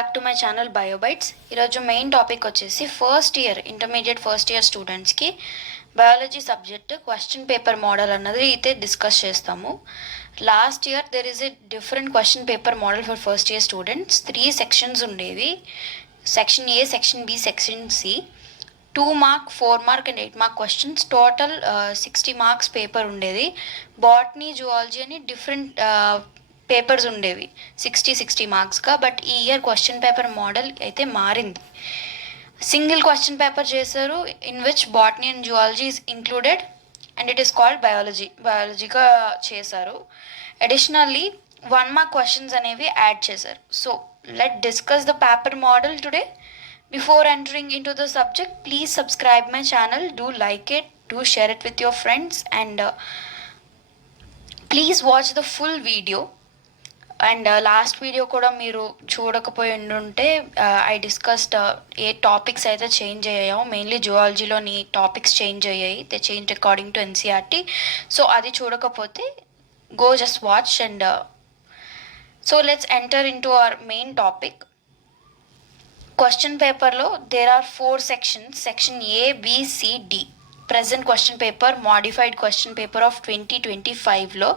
Back to my channel Biobytes. ఈరోజు main topic వచ్చేసి intermediate first year స్టూడెంట్స్కి biology subject question paper model అన్నది అయితే డిస్కస్ చేస్తాము. Last year there is a different question paper model for first year students. 3 sections ఉండేవి. Section A, section B, section C. 2 mark, 4 mark and 8 mark questions. Total 60 marks paper ఉండేది. Botany, zoology అని different papers ఉండేవి 60 మార్క్స్గా. But ఈ year question paper model అయితే మారింది. Single question paper చేశారు in which botany and zoology is included and it is called బయాలజీగా చేశారు. అడిషనల్లీ 1 మార్క్ క్వశ్చన్స్ అనేవి యాడ్ చేశారు. So let discuss the paper model today. Before entering into the subject, please subscribe my channel, do like it, do share it with your friends, and please watch the full video. And last video కూడా మీరు చూడకపోయి ఉంటే I discussed ఏ topics అయితే change అయ్యాయో. Mainly జువాలజీలోని topics change అయ్యాయి. They change according to NCERT. So అది చూడకపోతే go just watch. And so let's enter into our main topic. Question పేపర్లో there are 4 sections. Section A, B, C, D. Present question paper, modified question paper of 2025లో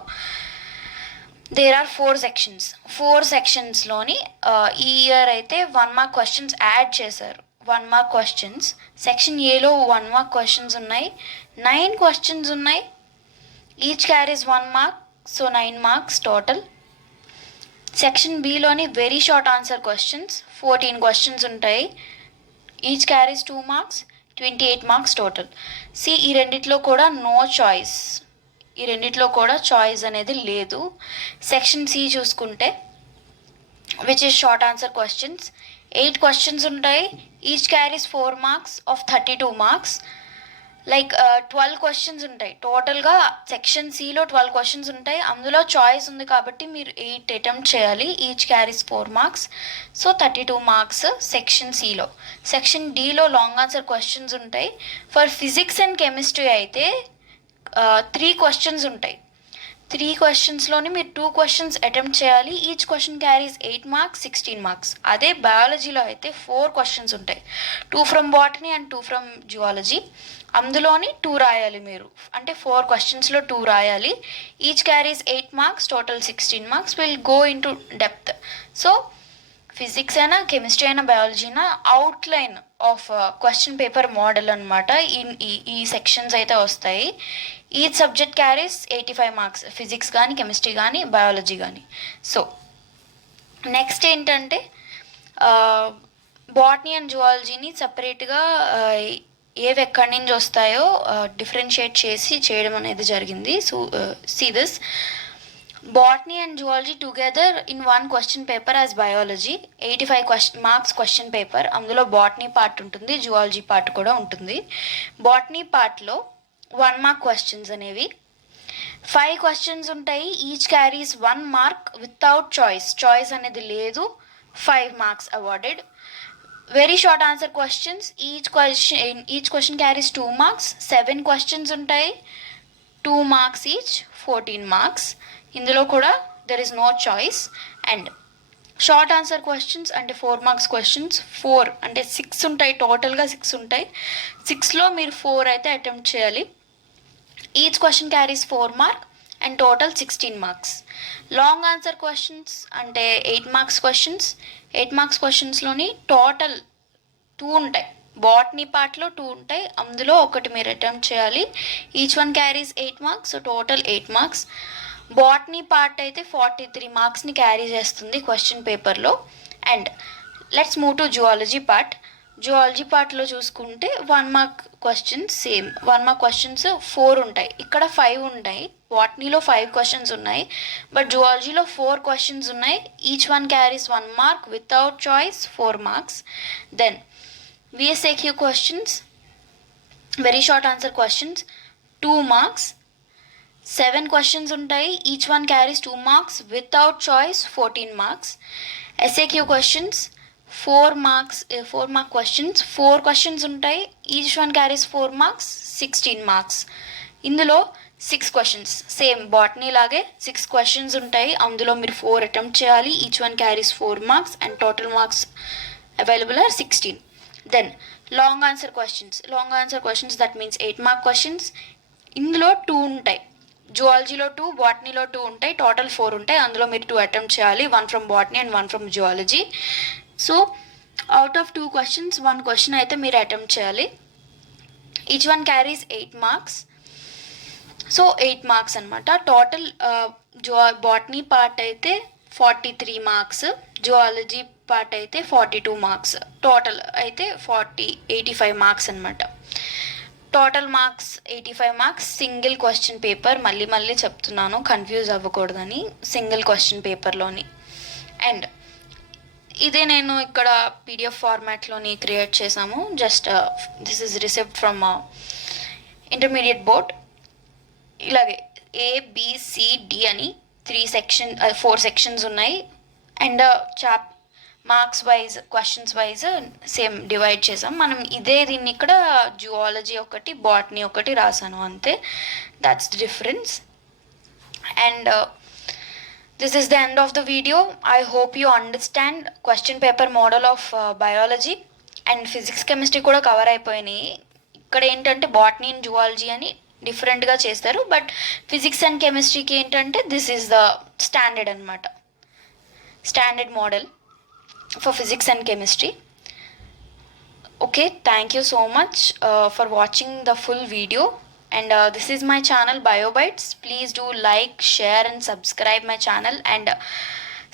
there are 4 sections. 4 సెక్షన్స్లోని ఈ ఇయర్ అయితే 1 mark questions add చేశారు. 1 mark questions. Section ఏలో 1 mark questions ఉన్నాయి. 9 questions ఉన్నాయి. Each carries 1 mark, so 9 marks total. Section బిలోని very short answer questions 14 questions ఉంటాయి. Each carries 2 marks, 28 marks total. ఈ రెండిట్లో కూడా నో చాయిస్. ఈ రెండిట్లో కూడా చాయిస్ అనేది లేదు. సెక్షన్ సి చూసుకుంటే which is short answer questions. 8 questions ఉంటాయి. Each carries 4 marks of 32 marks. Like 12 questions ఉంటాయి టోటల్గా. సెక్షన్ సిలో 12 క్వశ్చన్స్ ఉంటాయి. అందులో చాయిస్ ఉంది కాబట్టి మీరు 8 అటెంప్ట్ చేయాలి. Each carries 4 marks, so 32 marks section సిలో. సెక్షన్ డిలో లాంగ్ ఆన్సర్ క్వశ్చన్స్ ఉంటాయి. ఫర్ ఫిజిక్స్ అండ్ కెమిస్ట్రీ అయితే 3 క్వశ్చన్స్ ఉంటాయి. 3 క్వశ్చన్స్లోని మీరు 2 క్వశ్చన్స్ అటెంప్ట్ చేయాలి. Each question carries 8 marks, 16 marks. అదే బయాలజీలో అయితే 4 క్వశ్చన్స్ ఉంటాయి. 2 from botany and 2 from zoology. అందులోని 2 రాయాలి మీరు. అంటే 4 క్వశ్చన్స్లో 2 రాయాలి. Each carries 8 marks, total 16 marks. Will go in to depth. So physics అయినా, కెమిస్ట్రీ అయినా, బయాలజీ అయినా outline of question paper model అనమాట. ఈ సెక్షన్స్ అయితే వస్తాయి. Each subject carries 85 marks. Physics కానీ, కెమిస్ట్రీ కానీ, బయాలజీ కానీ. సో నెక్స్ట్ ఏంటంటే బాటనీ అండ్ జువాలజీని సపరేట్గా ఏవి ఎక్కడి నుంచి వస్తాయో డిఫరెన్షియేట్ చేసి చేయడం అనేది జరిగింది. So see this. Botany and zoology together in 1 question paper as biology. 85 marks question paper. అందులో బాటనీ పార్ట్ ఉంటుంది, జువాలజీ పార్ట్ కూడా ఉంటుంది. బాటనీ పార్ట్లో 1 మార్క్ క్వశ్చన్స్ అనేవి 5 క్వశ్చన్స్ ఉంటాయి. Each carries 1 mark without choice అనేది లేదు. 5 marks awarded. Very short answer questions. Each question carries 2 marks. 7 questions ఉంటాయి. 2 మార్క్స్ ఈచ్, 14 మార్క్స్. ఇందులో కూడా there is no choice. And short answer questions అంటే 4 మార్క్స్ క్వశ్చన్స్. 4 అంటే 6 ఉంటాయి. టోటల్గా 6 ఉంటాయి. 6లో మీరు 4 అయితే అటెంప్ట్ చేయాలి. Each question carries 4 mark and total 16 marks. Long answer questions అంటే 8 మార్క్స్ క్వశ్చన్స్. 8 మార్క్స్ క్వశ్చన్స్లోని టోటల్ 2 ఉంటాయి. బాటనీ పార్ట్లో 2 ఉంటాయి. అందులో ఒకటి మీరు అటెంప్ట్ చేయాలి. Each one carries 8 marks, so total 8 marks. Botany part అయితే 43 మార్క్స్ని క్యారీ చేస్తుంది క్వశ్చన్ పేపర్లో. And let's move to zoology part. Zoology పార్ట్లో చూసుకుంటే 1 mark questions same. 1 mark questions 4 ఉంటాయి. ఇక్కడ 5 ఉంటాయి. బాటనీలో 5 క్వశ్చన్స్ ఉన్నాయి. బట్ జువాలజీలో 4 క్వశ్చన్స్ ఉన్నాయి. Each one carries 1 mark without choice, 4 marks. Then VSAQ questions, very short answer questions 2 marks. 7 questions ఉంటాయి. Each one carries 2 marks without choice, 14 marks. SAQ questions 4 mark questions. 4 questions ఉంటాయి. Each one carries 4 marks, 16 marks. ఇందులో 6 questions same botany లాగే 6 క్వశ్చన్స్ ఉంటాయి. అందులో మీరు 4 attempt చేయాలి. Each one carries 4 marks and total marks available are 16. Then long answer questions that means 8 mark questions. ఇందులో 2 ఉంటాయి. జువాలజీలో 2, బాటనీలో 2 ఉంటాయి. టోటల్ 4 ఉంటాయి. అందులో మీరు 2 అటెంప్ట్ చేయాలి, 1 from botany and 1 from zoology. So out of 2 క్వశ్చన్స్ 1 క్వశ్చన్ అయితే మీరు అటెంప్ట్ చేయాలి. Each one carries 8 marks. So 8 మార్క్స్ అనమాట. టోటల్ బాటనీ పార్ట్ అయితే 43 మార్క్స్, జువాలజీ పార్ట్ అయితే 42 మార్క్స్, టోటల్ అయితే 85 మార్క్స్ అనమాట. Total marks 85 marks. Single question paper, మళ్ళీ చెప్తున్నాను కన్ఫ్యూజ్ అవ్వకూడదని, సింగిల్ క్వశ్చన్ పేపర్లోని. అండ్ ఇదే నేను ఇక్కడ పీడిఎఫ్ ఫార్మాట్లోని క్రియేట్ చేసాము. Just this is receipt from intermediate board. ఇలాగే ABCD అని 4 సెక్షన్స్ ఉన్నాయి. And marks wise, questions wise same divide చేసాం మనం. దీన్ని ఇక్కడ జువాలజీ ఒకటి, బాటనీ ఒకటి రాసాను అంతే. That's the difference. And this is the end of the video. I hope you understand question paper model of biology and physics chemistry కూడా కవర్ అయిపోయినాయి. ఇక్కడ ఏంటంటే బాటనీ అండ్ జువాలజీ అని డిఫరెంట్గా చేస్తారు, బట్ ఫిజిక్స్ అండ్ కెమిస్ట్రీకి ఏంటంటే దిస్ ఈజ్ ద స్టాండర్డ్ అనమాట, standard model for physics and chemistry. Okay, thank you so much for watching the full video. And this is my channel BioBytes. Please do like, share and subscribe my channel. And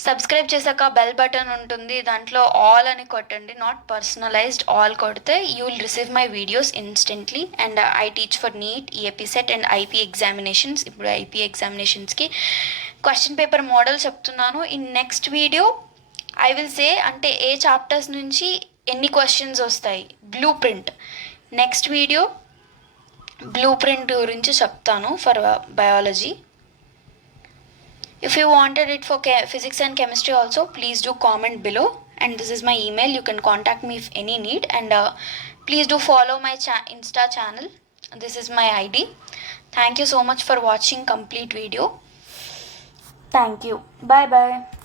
subscribe చేశాక bell button ఉంటుంది, దాంట్లో ఆల్ అని కొట్టండి, not personalised, all కొడితే you will receive my videos instantly. And I teach for NEET, EAP set and IP examinations. ఇప్పుడు IP ఎగ్జామినేషన్స్కి question paper model చెప్తున్నాను. In next video I will say అంటే ఏ చాప్టర్స్ నుంచి ఎన్ని క్వశ్చన్స్ వస్తాయి, blue print. Next video blue print గురించి చెప్తాను for biology. If you wanted it for physics and chemistry also, please do comment below. And this is my email. You can contact me if any need. And please do follow my Insta channel. This is my ID. Thank you so much for watching complete video. Thank you. Bye bye.